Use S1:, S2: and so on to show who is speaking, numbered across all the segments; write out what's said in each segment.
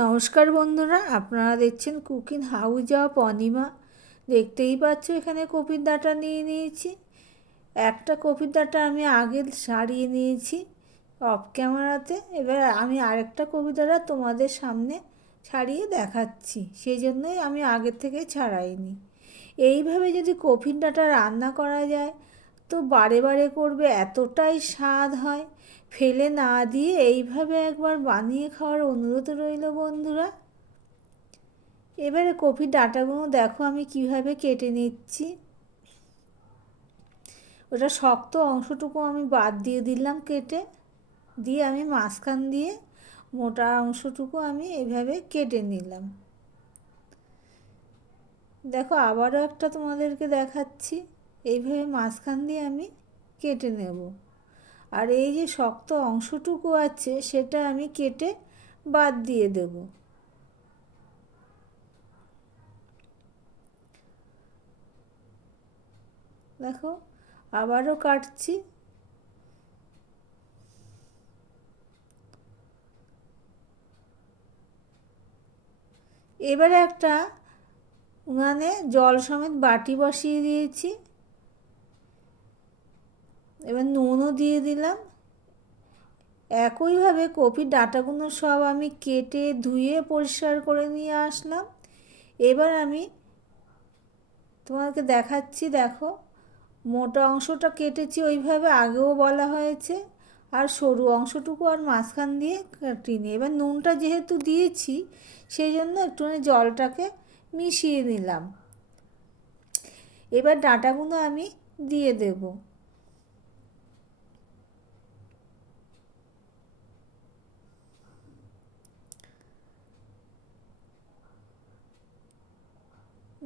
S1: নমস্কার বন্ধুরা, আপনারা দেখছেন কুকিং হাউজ অফ অনিমা। দেখতেই পাচ্ছ, এখানে কপির ডাঁটা নিয়ে নিয়েছি। একটা কপির ডাঁটা আমি আগে সারিয়ে নিয়েছি অফ ক্যামেরাতে এবার আমি আরেকটা কপির তোমাদের সামনে ছাড়িয়ে দেখাচ্ছি, সেই জন্যই আমি আগের থেকে ছাড়াইনি। এইভাবে যদি কপির ডাঁটা রান্না করা যায়, তো বারে বারে করবে, এতটাই স্বাদ হয়। ফেলে না দিয়ে এইভাবে একবার বানিয়ে খাওয়ার অনুরোধ রইল বন্ধুরা। এবারে কপির ডাঁটাগুলো দেখো আমি কীভাবে কেটে নিচ্ছি। ওটা শক্ত অংশটুকু আমি বাদ দিয়ে দিলাম কেটে। দিয়ে আমি মাঝখান দিয়ে মোটা অংশটুকু আমি এভাবে কেটে নিলাম। দেখো আবারও একটা তোমাদেরকে দেখাচ্ছি। এইভাবে মাঝখান দিয়ে আমি কেটে নেব। আর এই যে শক্ত অংশটুকু আছে, সেটা আমি কেটে বাদ দিয়ে দেব। দেখো, আবারও কাটছি। এবারে একটা উনানে জল সমেত বাটি বসিয়ে দিয়েছি। এবার নুনও দিয়ে দিলাম। একইভাবে কপির ডাঁটাগুলো সব আমি কেটে ধুয়ে পরিষ্কার করে নিয়ে আসলাম। এবার আমি তোমাকে দেখাচ্ছি, দেখো। মোটা অংশটা কেটেছি ওইভাবে, আগেও বলা হয়েছে। আর সরু অংশটুকু আর মাঝখান দিয়ে কাটিনি। এবার নুনটা যেহেতু দিয়েছি, সেই জন্য একটুখানি জলটাকে মিশিয়ে নিলাম। এবার ডাঁটাগুলো আমি দিয়ে দেবো।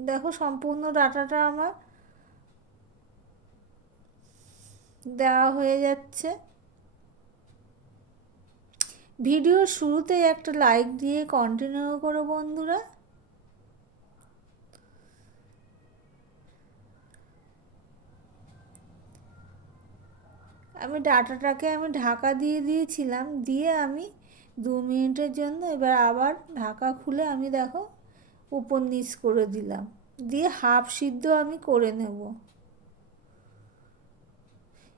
S1: দেখো সম্পূর্ণ ডাটাটা আমার দেওয়া হয়ে যাচ্ছে। ভিডিওর শুরুতেই একটা লাইক দিয়ে কন্টিনিউ করো বন্ধুরা। আমি ডাটাটাকে আমি ঢাকা দিয়ে দিয়েছিলাম, দিয়ে আমি দু মিনিটের জন্য এবার আবার ঢাকা খুলে আমি দেখো উপর নিচ করে দিলাম। দিয়ে হাফ সিদ্ধ আমি করে নেব।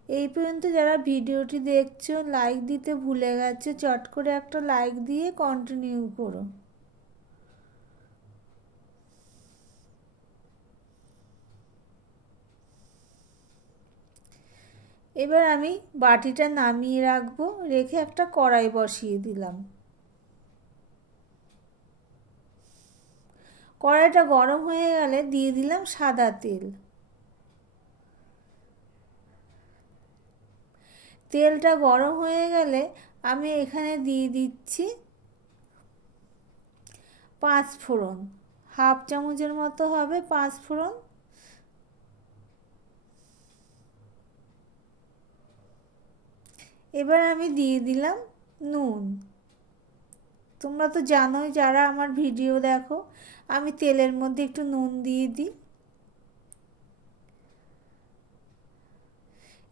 S1: এই পর্যন্ত যারা ভিডিওটি দেখছ লাইক দিতে ভুলে গেছে, চট করে একটা লাইক দিয়ে কন্টিনিউ করো। এবার আমি বাটিটা নামিয়ে রাখব, রেখে একটা কড়াই বসিয়ে দিলাম। কড়াইটা গরম হয়ে গেলে দিয়ে দিলাম সাদা তেল। তেলটা গরম হয়ে গেলে আমি এখানে দিয়ে দিচ্ছি পাঁচ ফোড়ন। হাফ চামচের মতো হবে পাঁচ ফোড়ন। এবার আমি দিয়ে দিলাম নুন। তোমরা তো জানোই যারা আমার ভিডিও দেখো, আমি তেলের মধ্যে একটু নুন দিয়ে দিই।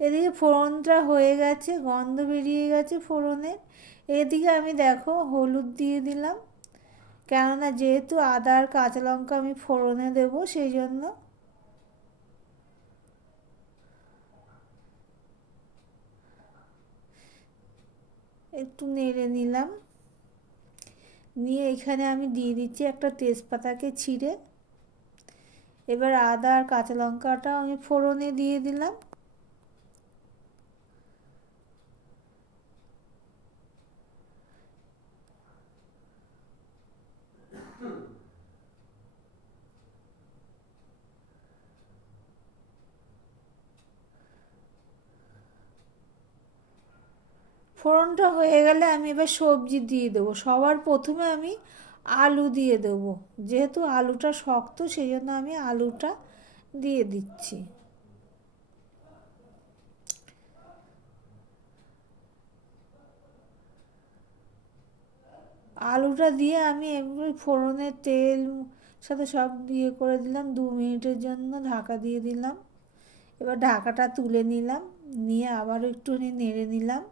S1: এদিকে ফোড়নটা হয়ে গেছে, গন্ধ বেরিয়ে গেছে ফোড়নের। এদিকে আমি দেখো হলুদ দিয়ে দিলাম, কেননা যেহেতু আদা আর কাঁচা লঙ্কা আমি ফোড়নে দেব সেই জন্য। একটু নেড়ে নিলাম। নিয়ে এখানে আমি দিয়ে দিচ্ছি একটা তেজপাতাকে ছিঁড়ে। এবার আদা আর কাঁচা লঙ্কাটাও আমি ফোড়নে দিয়ে দিলাম। ফোড়নটা হয়ে গেলে আমি এবার সবজি দিয়ে দেবো। সবার প্রথমে আমি আলু দিয়ে দেবো। যেহেতু আলুটা শক্ত সেই জন্য আমি আলুটা দিয়ে দিচ্ছি। আলুটা দিয়ে আমি এমনি ফোড়নের তেল সাথে সব ইয়ে করে দিলাম। দু মিনিটের জন্য ঢাকা দিয়ে দিলাম। এবার ঢাকাটা তুলে নিলাম। নিয়ে আবারও একটুখানি নেড়ে নিলাম।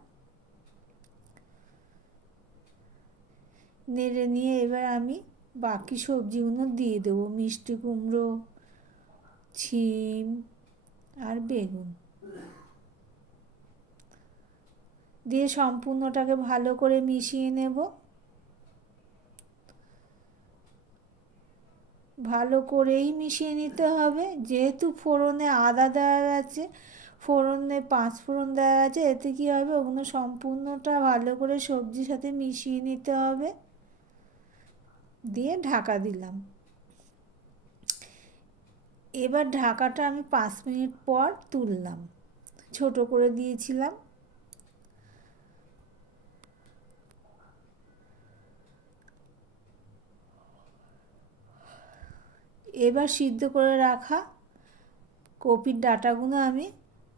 S1: নেড়ে নিয়ে এবার আমি বাকি সবজিগুলো দিয়ে দেবো। মিষ্টি কুমড়ো, ছিম আর বেগুন। দিয়ে সম্পূর্ণটাকে ভালো করে মিশিয়ে নেব। ভালো করেই মিশিয়ে নিতে হবে। যেহেতু ফোড়নে আদা দেওয়া আছে, ফোড়নে পাঁচ ফোড়ন দেওয়া আছে, এতে কী হবে? ওগুলো সম্পূর্ণটা ভালো করে সবজির সাথে মিশিয়ে নিতে হবে। দিয়ে ঢাকা দিলাম। এবার ঢাকাটা আমি পাঁচ মিনিট পর তুললাম। ছোট করে দিয়েছিলাম। এবার সিদ্ধ করে রাখা কপির ডাটাগুলো আমি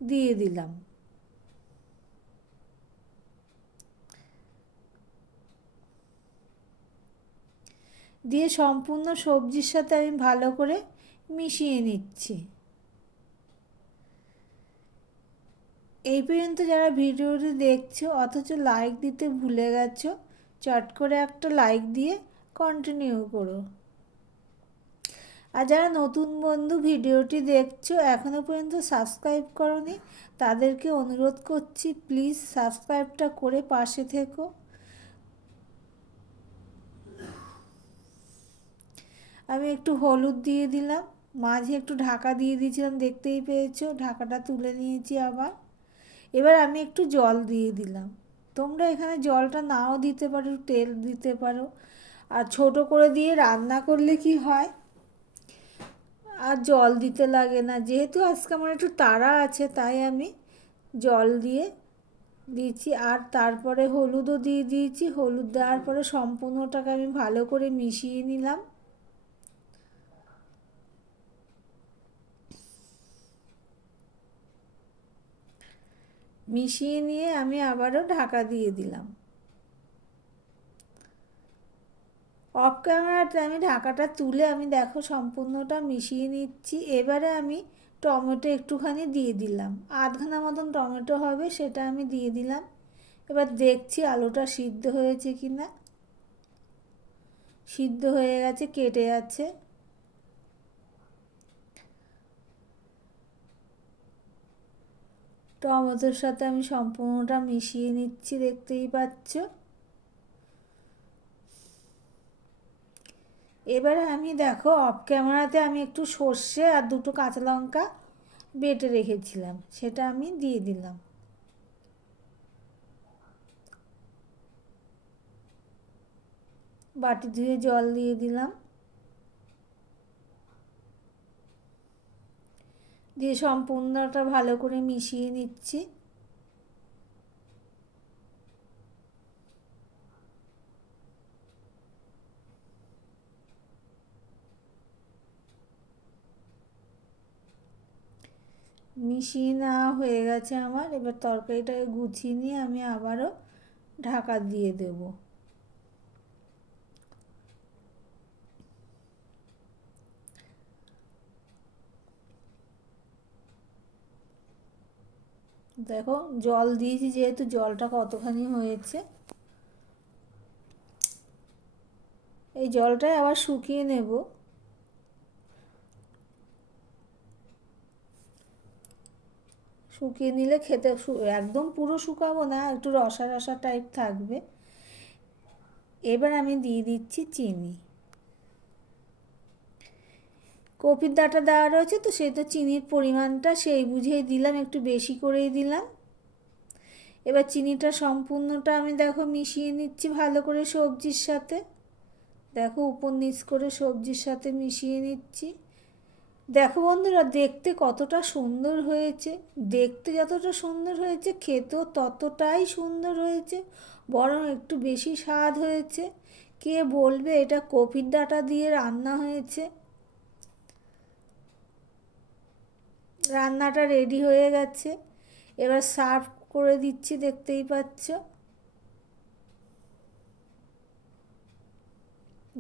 S1: দিয়ে দিলাম। দিয়ে সম্পূর্ণ সবজির সাথে আমি ভালো করে মিশিয়ে নিচ্ছি। এই পর্যন্ত যারা ভিডিওটি দেখছ, অথচ লাইক দিতে ভুলে গেছো, চট করে একটা লাইক দিয়ে কন্টিনিউ করো। আর যারা নতুন বন্ধু ভিডিওটি দেখছ এখনও পর্যন্ত সাবস্ক্রাইব করনি, তাদেরকে অনুরোধ করছি প্লিজ সাবস্ক্রাইবটা করে পাশে থেকো। আমি একটু হলুদ দিয়ে দিলাম। মাঝে একটু ঢাকা দিয়ে দিয়েছিলাম, দেখতেই পেয়েছ। ঢাকাটা তুলে নিয়েছি আবার। এবার আমি একটু জল দিয়ে দিলাম। তোমরা এখানে জলটা নাও দিতে পারো, তেল দিতে পারো। আর ছোট করে দিয়ে রান্না করলে কি হয়? আর জল দিতে লাগে না। যেহেতু আজকে আমার একটু তাড়া আছে, তাই আমি জল দিয়ে দিয়েছি। আর তারপরে হলুদও দিয়ে দিয়েছি। হলুদ দেওয়ার পরে সম্পূর্ণটাকে আমি ভালো করে মিশিয়ে নিলাম। মিশিয়ে নিয়ে আমি আবারও ঢাকা দিয়ে দিলাম। অফ ক্যামেরাতে আমি ঢাকাটা তুলে আমি দেখো সম্পূর্ণটা মিশিয়ে নিচ্ছি। এবারে আমি টমেটো একটুখানি দিয়ে দিলাম। আধখানা মতন টমেটো হবে সেটা আমি দিয়ে দিলাম। এবার দেখছি আলুটা সিদ্ধ হয়েছে কি না সিদ্ধ হয়ে গেছে, কেটে যাচ্ছে টমেটোর সাথে আমি সম্পূর্ণটা মিশিয়ে নিচ্ছি, দেখতেই পাচ্ছ। এবারে আমি দেখো অফ ক্যামেরাতে আমি একটু সর্ষে আর দুটো কাঁচা লঙ্কা বেটে রেখেছিলাম, সেটা আমি দিয়ে দিলাম। বাটি ধুয়ে জল দিয়ে দিলাম। দিয়ে সম্পূর্ণটা ভালো করে মিশিয়ে নিচ্ছি। মিশিয়ে নেওয়া হয়ে গেছে আমার। এবার তরকারিটাকে গুছিয়ে নিয়ে আমি আবারও ঢাকা দিয়ে দেব। দেখো, জল দিয়েছি যেহেতু জলটা কতখানি হয়েছে। এই জলটাই আবার শুকিয়ে নেব। শুকিয়ে নিলে খেতে একদম পুরো শুকাবো না, একটু রসা রসা টাইপ থাকবে। এবার আমি দিয়ে দিচ্ছি চিনি। কপির ডাটা দেওয়া রয়েছে, তো সেই তো চিনির পরিমাণটা সেই বুঝেই দিলাম, একটু বেশি করেই দিলাম। এবার চিনিটা সম্পূর্ণটা আমি দেখো মিশিয়ে নিচ্ছি ভালো করে সবজির সাথে। দেখো উপর নিচ করে সবজির সাথে মিশিয়ে নিচ্ছি। দেখো বন্ধুরা, দেখতে কতটা সুন্দর হয়েছে, দেখতে যতটা সুন্দর হয়েছে, খেতেও ততটাই সুন্দর হয়েছে, বরং একটু বেশি স্বাদ হয়েছে। কে বলবে, এটা কপির ডাটা দিয়ে রান্না হয়েছে। রান্নাটা রেডি হয়ে গেছে। এবার সার্ভ করে দিচ্ছি, দেখতেই পাচ্ছ।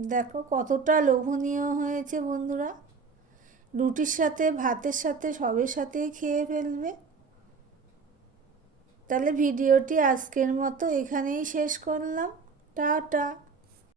S1: দেখো কতটা লোভনীয় হয়েছে বন্ধুরা। রুটির সাথে, ভাতের সাথে, সবের সাথেই খেয়ে ফেলবে। তাহলে ভিডিওটি আজকের মতো এখানেই শেষ করলাম। টাটা।